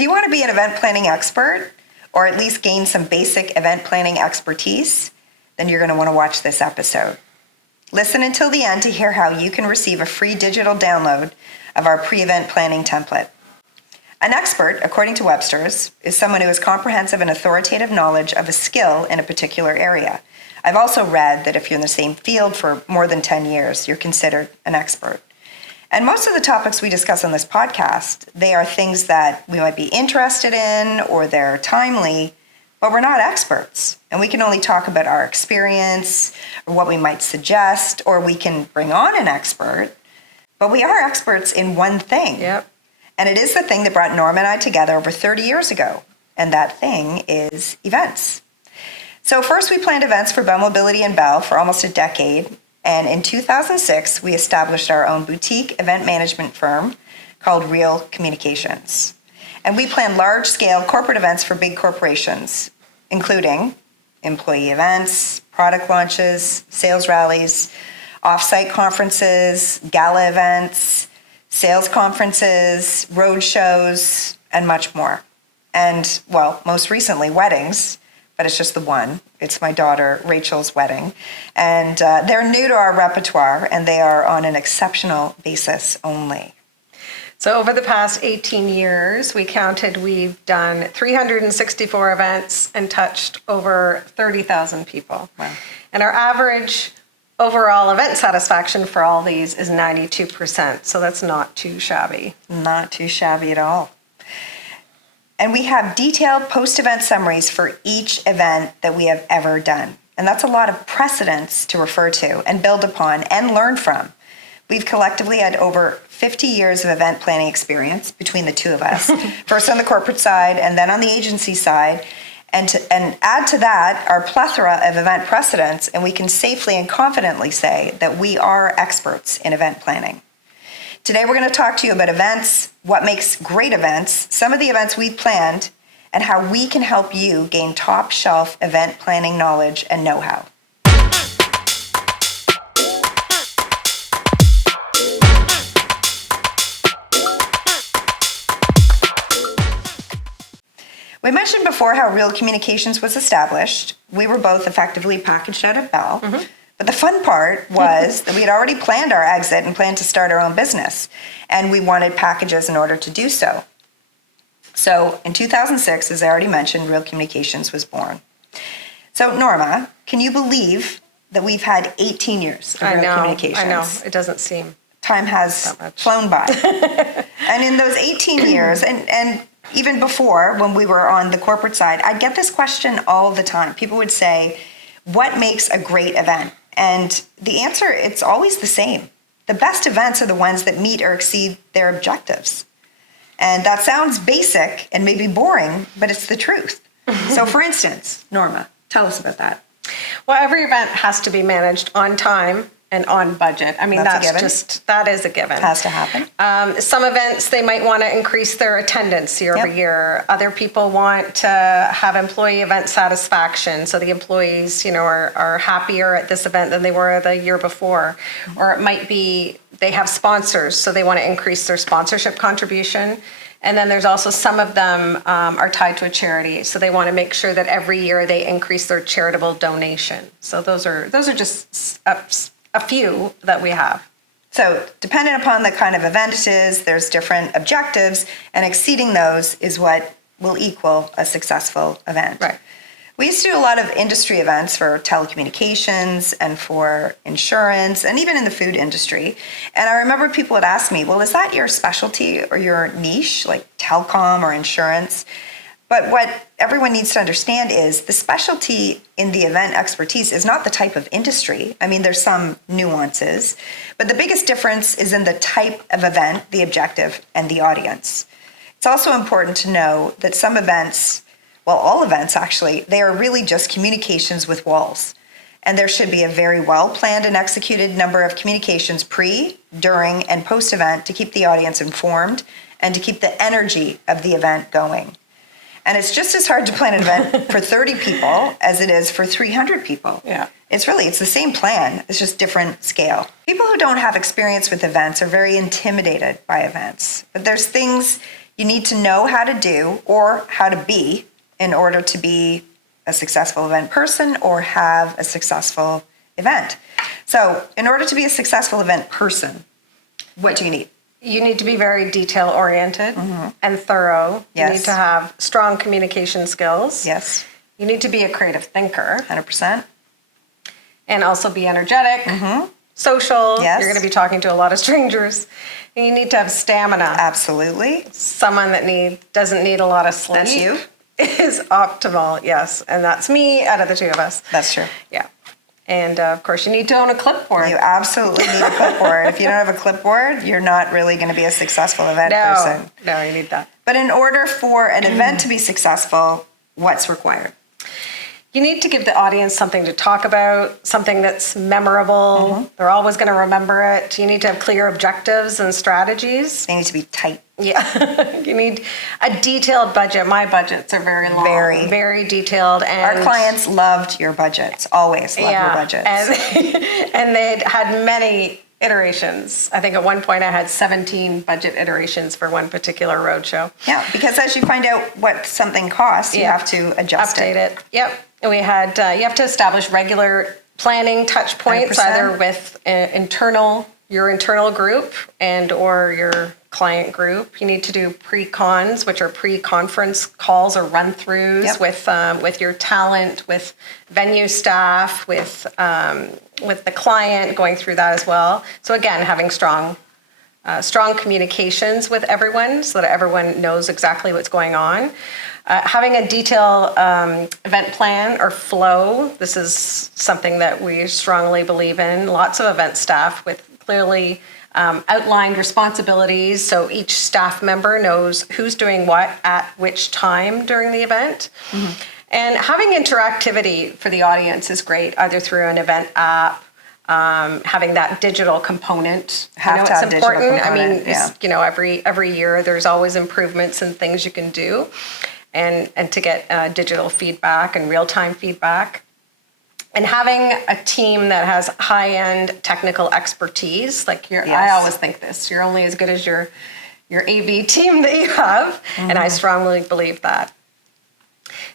Do you want to be an event planning expert, or at least gain some basic event planning expertise? Then you're going to want to watch this episode. Listen until the end to hear how you can receive a free digital download of our pre-event planning template. An expert, according to Webster's, is someone who has comprehensive and authoritative knowledge of a skill in a particular area. I've also read that if you're in the same field for more than 10 years, you're considered an expert. And most of the topics we discuss on this podcast, they are things that we might be interested in or they're timely, but we're not experts. And we can only talk about our experience or what we might suggest, or we can bring on an expert. But we are experts in one thing. Yep. And it is the thing that brought Norma and I together over 30 years ago. And that thing is events. So first we planned events for Bell Mobility and Bell for almost a decade. And in 2006, we established our own boutique event management firm called Real Communications. And we plan large-scale corporate events for big corporations, including employee events, product launches, sales rallies, off-site conferences, gala events, sales conferences, road shows, and much more. And, well, most recently, weddings. But it's just the one. It's my daughter Rachel's wedding. And they're new to our repertoire, and they are on an exceptional basis only. So over the past 18 years, we've done 364 events and touched over 30,000 people. Wow. And our average overall event satisfaction for all these is 92%. So that's not too shabby. Not too shabby at all. And we have detailed post-event summaries for each event that we have ever done. And that's a lot of precedents to refer to and build upon and learn from. We've collectively had over 50 years of event planning experience between the two of us, first on the corporate side and then on the agency side. And add to that our plethora of event precedents, and we can safely and confidently say that we are experts in event planning. Today we're going to talk to you about events, what makes great events, some of the events we've planned, and how we can help you gain top-shelf event planning knowledge and know-how. We mentioned before how Real Communications was established. We were both effectively packaged out of Bell. Mm-hmm. But the fun part was that we had already planned our exit and planned to start our own business. And we wanted packages in order to do so. So in 2006, as I already mentioned, Real Communications was born. So Norma, can you believe that we've had 18 years of Real Communications? I know. It doesn't seem. Time has flown by. And in those 18 years, and even before, when we were on the corporate side, I'd get this question all the time. People would say, what makes a great event? And the answer, it's always the same. The best events are the ones that meet or exceed their objectives. And that sounds basic and maybe boring, but it's the truth. So for instance, Norma, tell us about that. Well, every event has to be managed on time and on budget. I mean, that is a given. It has to happen. Some events, they might want to increase their attendance year over year. Other people want to have employee event satisfaction. So the employees, are happier at this event than they were the year before. Or it might be they have sponsors, so they want to increase their sponsorship contribution. And then there's also some of them are tied to a charity. So they want to make sure that every year they increase their charitable donation. So those are just a few that we have. So depending upon the kind of event it is, there's different objectives, and exceeding those is what will equal a successful event. Right. We used to do a lot of industry events for telecommunications and for insurance and even in the food industry. And I remember people would ask me, well, is that your specialty or your niche, like telecom or insurance? But what everyone needs to understand is the specialty in the event expertise is not the type of industry. I mean, there's some nuances, but the biggest difference is in the type of event, the objective, and the audience. It's also important to know that some events, well, all events actually, they are really just communications with walls. And there should be a very well-planned and executed number of communications pre, during, and post-event to keep the audience informed and to keep the energy of the event going. And it's just as hard to plan an event for 30 people as it is for 300 people. Yeah. It's the same plan. It's just different scale. People who don't have experience with events are very intimidated by events. But there's things you need to know how to do or how to be in order to be a successful event person or have a successful event. So in order to be a successful event person, what do you need? You need to be very detail-oriented and thorough. Yes. You need to have strong communication skills. Yes. You need to be a creative thinker 100%. and also be energetic, social. Yes. You're going to be talking to a lot of strangers. And you need to have stamina. Absolutely. Someone that doesn't need a lot of sleep. That's you. Is optimal, yes. And that's me out of the two of us. That's true. Yeah. And of course, you need to own a clipboard. You absolutely need a clipboard. If you don't have a clipboard, you're not really going to be a successful event person. No, you need that. But in order for an event to be successful, what's required? You need to give the audience something to talk about, something that's memorable. They're always going to remember it. You need to have clear objectives and strategies. They need to be tight. Yeah. You need a detailed budget. My budgets are very long. Very detailed. And our clients loved your budgets, always loved your budgets. And they'd had many iterations. I think at one point I had 17 budget iterations for one particular roadshow. Yeah, because as you find out what something costs, you have to adjust Update it. Yep. And we had, you have to establish regular planning touch points, 100%. either with your internal group and or your client group. You need to do pre-cons, which are pre-conference calls or run-throughs with your talent, with venue staff, with the client, going through that as well. So again, having strong communications with everyone so that everyone knows exactly what's going on. Having a detailed event plan or flow. This is something that we strongly believe in. Lots of event staff with clearly outlined responsibilities, so each staff member knows who's doing what at which time during the event. And having interactivity for the audience is great, either through an event app, having that digital component. Have to have digital component, I mean, yeah. every year there's always improvements and things you can do, and to get digital feedback and real-time feedback. And having a team that has high-end technical expertise, I always think this, you're only as good as your AV team that you have, and I strongly believe that.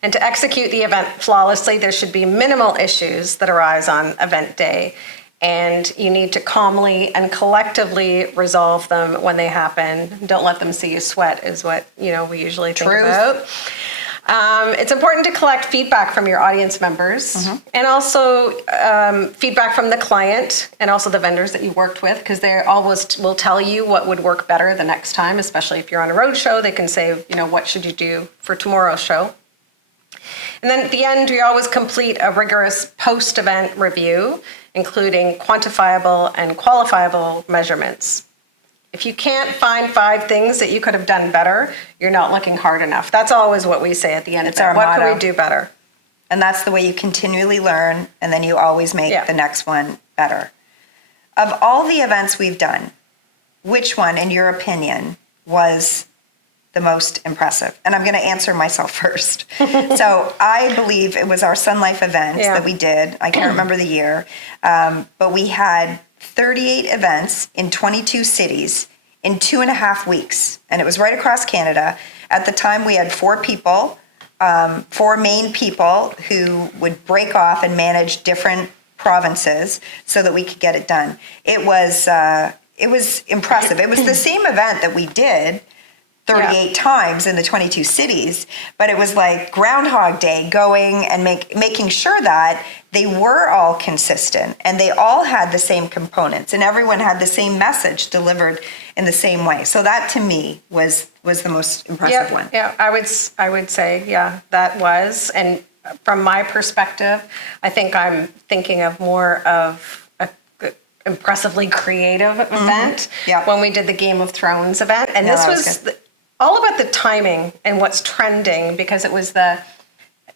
And to execute the event flawlessly, there should be minimal issues that arise on event day, and you need to calmly and collectively resolve them when they happen. Don't let them see you sweat is what we usually think about. It's important to collect feedback from your audience members and also feedback from the client and also the vendors that you worked with, because they always will tell you what would work better the next time, especially if you're on a road show. They can say, what should you do for tomorrow's show? And then at the end, we always complete a rigorous post-event review, including quantifiable and qualifiable measurements. If you can't find 5 things that you could have done better, you're not looking hard enough. That's always what we say at the end. It's our motto. What can we do better? And that's the way you continually learn, and then you always make the next one better. Of all the events we've done, which one, in your opinion, was the most impressive? And I'm going to answer myself first. So I believe it was our Sun Life event that we did. I can't remember the year, but we had 38 events in 22 cities in 2.5 weeks. And it was right across Canada. At the time, we had 4 people, 4 main people who would break off and manage different provinces so that we could get it done. It was impressive. It was the same event that we did 38 times in the 22 cities, but it was like Groundhog Day, going and making sure that they were all consistent and they all had the same components and everyone had the same message delivered in the same way. So that to me was the most impressive one. Yeah, I would say, that was. And from my perspective, I think I'm thinking of more of a impressively creative event when we did the Game of Thrones event. And this was all about the timing and what's trending, because it was the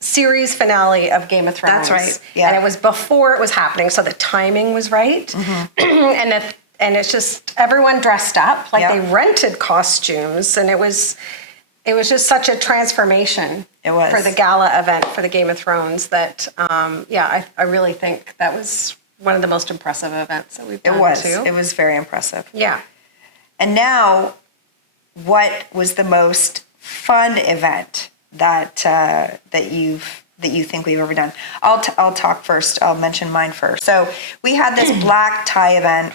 series finale of Game of Thrones. That's right. Yeah. And it was before it was happening, so the timing was right. And it's just everyone dressed up they rented costumes, and it was just such a transformation. It was for the gala event for the Game of Thrones that I really think that was one of the most impressive events that we've done. It was very impressive. Yeah. And now what was the most fun event that you think we've ever done? I'll talk first. I'll mention mine first. So we had this black tie event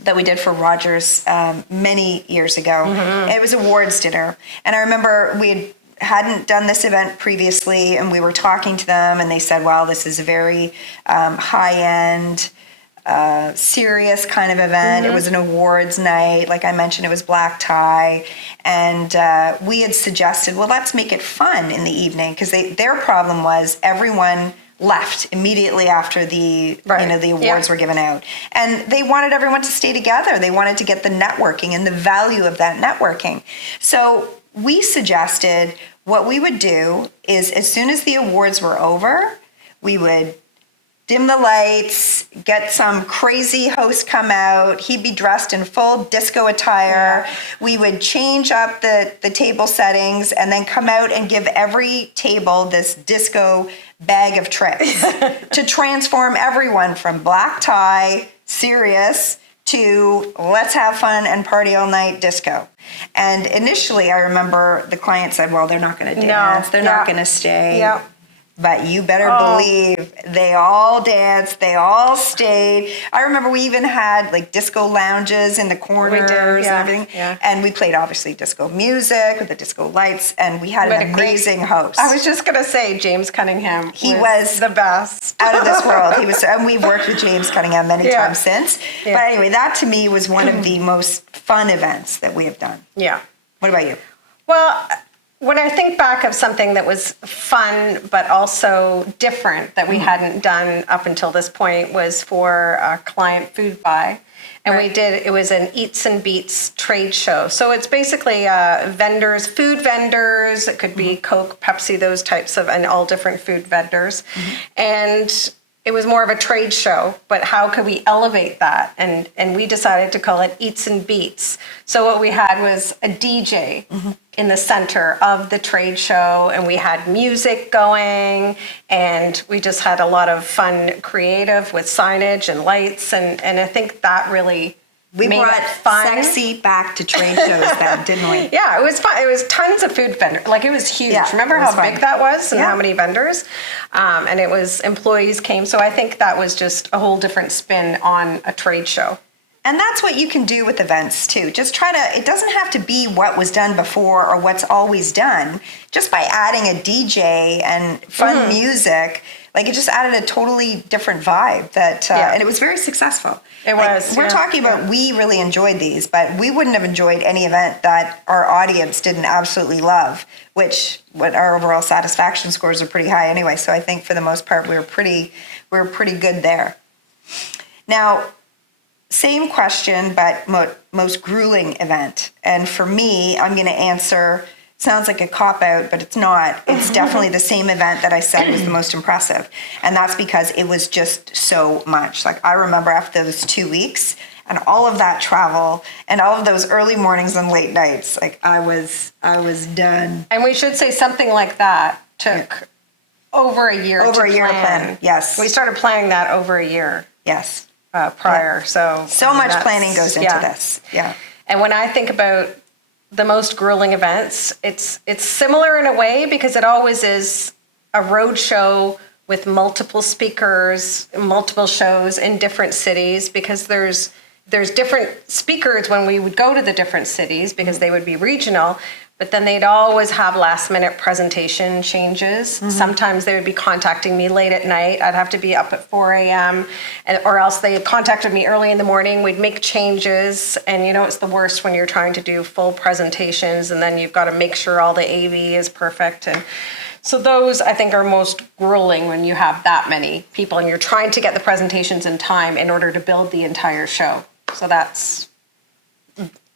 that we did for Rogers many years ago. Mm-hmm. It was awards dinner, and I remember hadn't done this event previously, and we were talking to them, and they said, "Wow, this is a very high-end." Serious kind of event. Mm-hmm. It was an awards night. Like I mentioned, it was black tie. And we had suggested, well, let's make it fun in the evening, because their problem was everyone left immediately after the awards were given out. And they wanted everyone to stay together. They wanted to get the networking and the value of that networking. So we suggested what we would do is, as soon as the awards were over, we would dim the lights, get some crazy host come out. He'd be dressed in full disco attire. Yeah. We would change up the table settings and then come out and give every table this disco bag of tricks to transform everyone from black tie, serious, to let's have fun and party all night disco. And initially, I remember the client said, well, they're not going to dance. They're not going to stay. Yeah. But you better believe they all danced, they all stayed. I remember we even had like disco lounges in the corners and everything. Yeah. And we played obviously disco music with the disco lights, and we had an amazing host. I was just going to say James Cunningham. He was the best. Out of this world. And we've worked with James Cunningham many times since. Yeah. But anyway, that to me was one of the most fun events that we have done. Yeah. What about you? Well, when I think back of something that was fun but also different that we hadn't done up until this point was for our client food buy. And it was an Eats and Beats trade show. So it's basically vendors, food vendors, it could be Coke, Pepsi, those types of, and all different food vendors. Mm-hmm. And it was more of a trade show, but how could we elevate that? And we decided to call it Eats and Beats. So what we had was a DJ in the center of the trade show, and we had music going, and we just had a lot of fun creative with signage and lights, and I think that really we made brought it fun. Sexy back to trade shows then, didn't we? Yeah, it was fun. It was tons of food vendors. Like, it was huge. Yeah, remember how big that was and how many vendors? And it was employees came. So I think that was just a whole different spin on a trade show. And that's what you can do with events too. Just it doesn't have to be what was done before or what's always done. Just by adding a DJ and fun music, like, it just added a totally different vibe and it was very successful. It was. We're talking about, we really enjoyed these, but we wouldn't have enjoyed any event that our audience didn't absolutely love, what our overall satisfaction scores are pretty high anyway. So I think for the most part, we were pretty good there. Now, same question, but most grueling event. And for me, I'm going to answer, sounds like a cop-out, but it's not. It's definitely the same event that I said was the most impressive. And that's because it was just so much. Like, I remember after those 2 weeks and all of that travel and all of those early mornings and late nights, like, I was done. And we should say something like that took over a year to plan. Yes. We started planning that over a year. Yes. Prior. Yeah. So much planning goes into this. Yeah. And when I think about the most grueling events, it's similar in a way, because it always is a road show with multiple speakers, multiple shows in different cities, because there's different speakers when we would go to the different cities, because they would be regional. But then they'd always have last minute presentation changes. Mm-hmm. Sometimes they would be contacting me late at night. I'd have to be up at 4 a.m. Or else they contacted me early in the morning. We'd make changes. And it's the worst when you're trying to do full presentations, and then you've got to make sure all the AV is perfect. And so those, I think, are most grueling when you have that many people and you're trying to get the presentations in time in order to build the entire show. So that's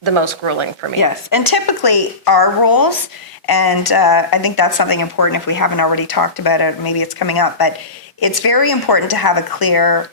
the most grueling for me. Yes, and typically our roles, and I think that's something important if we haven't already talked about it, maybe it's coming up, but it's very important to have a clear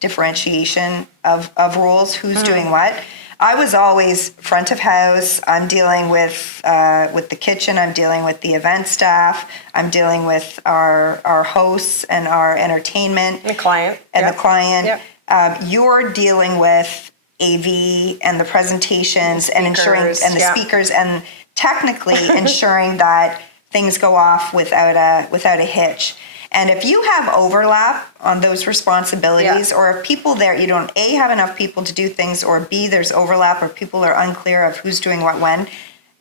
differentiation of roles, who's doing what. I was always front of house. I'm dealing with the kitchen. I'm dealing with the event staff. I'm dealing with our hosts and our entertainment. The client. And the client. Yep. You're dealing with AV and the presentations and ensuring Speakers, and the yeah. speakers and technically ensuring that things go off without a hitch. And if you have overlap on those responsibilities, Yeah. or if people there, you don't A, have enough people to do things, or B, there's overlap, or people are unclear of who's doing what when,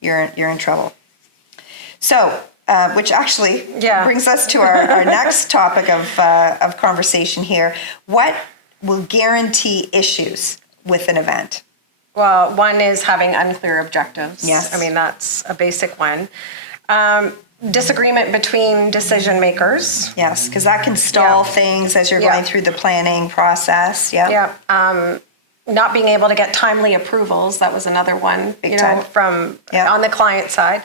you're in trouble. So, which actually Yeah. brings us to our next topic of conversation here. What will guarantee issues with an event? Well, one is having unclear objectives. Yes. I mean, that's a basic one. Disagreement between decision makers. Yes, because that can stall Yeah. things as you're Yeah. going through the planning process. Yeah. Yeah. Not being able to get timely approvals. That was another one, Big time. from Yeah. on the client side.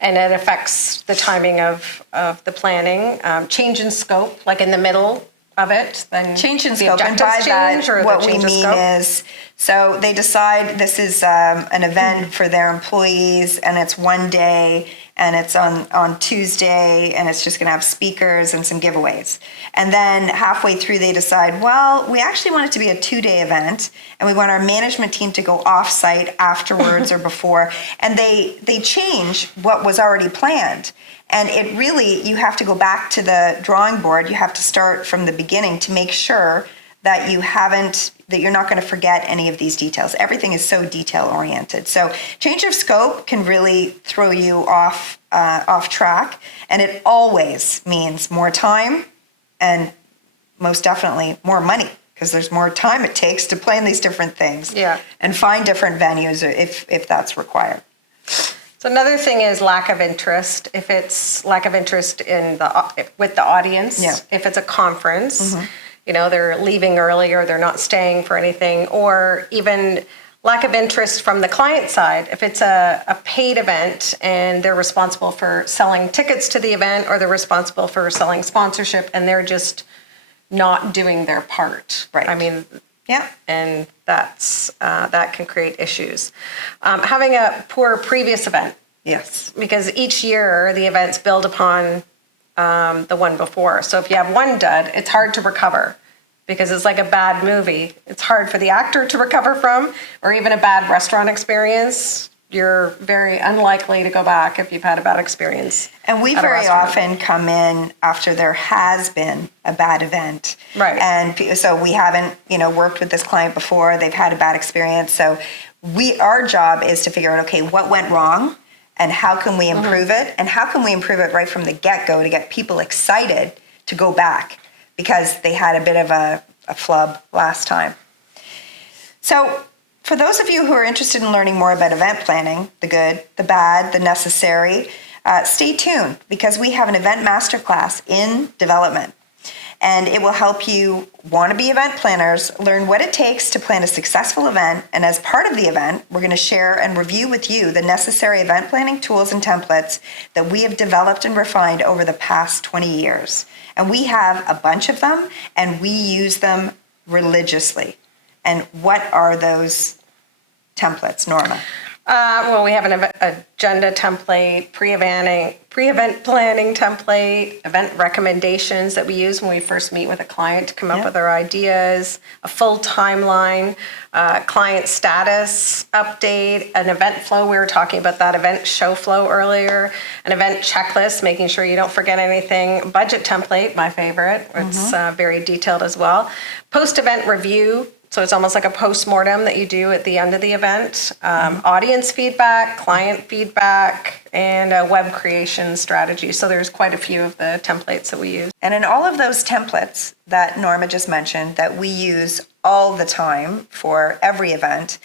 And it affects the timing of the planning. Change in scope, like in the middle of it. Then Change in the scope, and by objectives change, or that, the what we change of mean scope. is, so they decide this is an event for their employees, and it's one day, and it's on Tuesday, and it's just going to have speakers and some giveaways. And then halfway through, they decide, well, we actually want it to be a 2-day event, and we want our management team to go off-site afterwards or before, and they change what was already planned. And it really, you have to go back to the drawing board. You have to start from the beginning to make sure that you're not going to forget any of these details. Everything is so detail oriented. So change of scope can really throw you off track. And it always means more time and most definitely more money, because there's more time it takes to plan these different things. Yeah. And find different venues if that's required. So another thing is lack of interest. If it's lack of interest with the audience, Yeah. if it's a conference, they're leaving early or they're not staying for anything, or even lack of interest from the client side. If it's a paid event and they're responsible for selling tickets to the event, or they're responsible for selling sponsorship and they're just not doing their part. Right. I mean, Yeah. and that can create issues. Having a poor previous event, Yes. because each year the events build upon the one before. So if you have one dud, it's hard to recover, because it's like a bad movie. It's hard for the actor to recover from, or even a bad restaurant experience. You're very unlikely to go back if you've had a bad experience. And we at a very restaurant. often come in after there has been a bad event. Right. And so we haven't, worked with this client before. They've had a bad experience. So our job is to figure out, okay, what went wrong and how can we improve it? And how can we improve it right from the get-go to get people excited to go back because they had a bit of a flub last time. So for those of you who are interested in learning more about event planning, the good, the bad, the necessary, stay tuned, because we have an event masterclass in development. And it will help you wannabe event planners learn what it takes to plan a successful event. And as part of the event, we're going to share and review with you the necessary event planning tools and templates that we have developed and refined over the past 20 years. And we have a bunch of them, and we use them religiously. And what are those templates, Norma? Well, we have an agenda template, pre-event planning template, event recommendations that we use when we first meet with a client to come up with our ideas, a full timeline, client status update, an event flow. We were talking about that event show flow earlier, an event checklist, making sure you don't forget anything, budget template, my favorite. It's very detailed as well. Post-event review. So it's almost like a post-mortem that you do at the end of the event. Audience feedback, client feedback, and a web creation strategy. So there's quite a few of the templates that we use. And in all of those templates that Norma just mentioned that we use all the time for every event,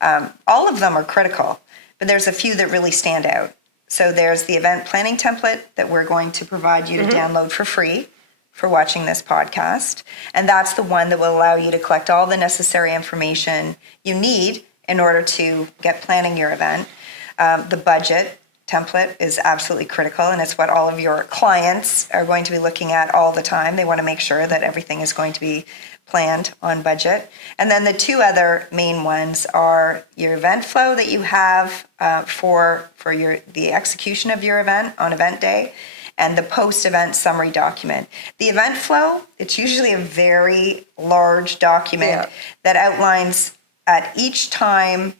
all of them are critical, but there's a few that really stand out. So there's the event planning template that we're going to provide you to download for free for watching this podcast. And that's the one that will allow you to collect all the necessary information you need in order to get planning your event. The budget template is absolutely critical, and it's what all of your clients are going to be looking at all the time. They want to make sure that everything is going to be planned on budget. And then the two other main ones are your event flow that you have for the execution of your event on event day, and the post-event summary document. The event flow, it's usually a very large document that outlines at each time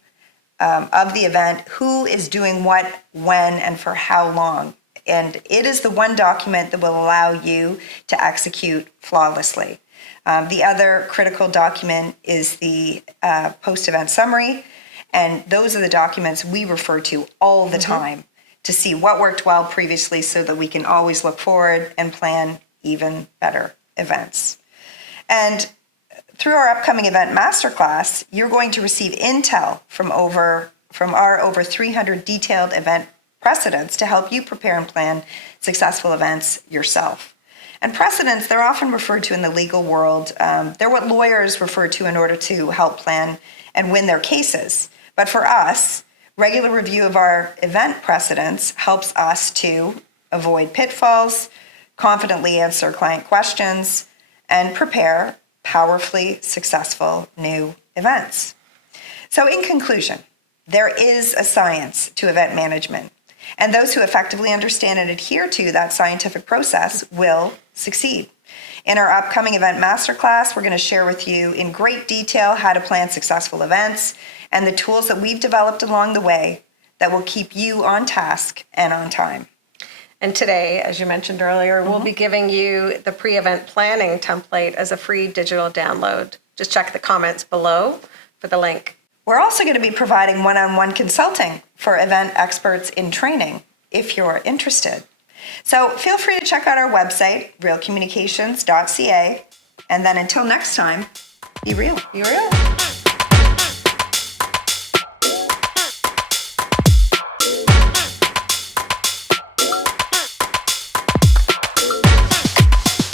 of the event who is doing what, when, and for how long. And it is the one document that will allow you to execute flawlessly. The other critical document is the post-event summary, and those are the documents we refer to all the time to see what worked well previously so that we can always look forward and plan even better events. And through our upcoming event masterclass, you're going to receive intel from our over 300 detailed event precedents to help you prepare and plan successful events yourself. And precedents, they're often referred to in the legal world. They're what lawyers refer to in order to help plan and win their cases. But for us, regular review of our event precedents helps us to avoid pitfalls, confidently answer client questions, and prepare powerfully successful new events. So in conclusion, there is a science to event management, and those who effectively understand and adhere to that scientific process will succeed. In our upcoming event masterclass, we're going to share with you in great detail how to plan successful events and the tools that we've developed along the way that will keep you on task and on time. And today, as you mentioned earlier, we'll be giving you the pre-event planning template as a free digital download. Just check the comments below for the link. We're also going to be providing one-on-one consulting for event experts in training if you're interested. So feel free to check out our website, realcommunications.ca. And then until next time, be real. Be real.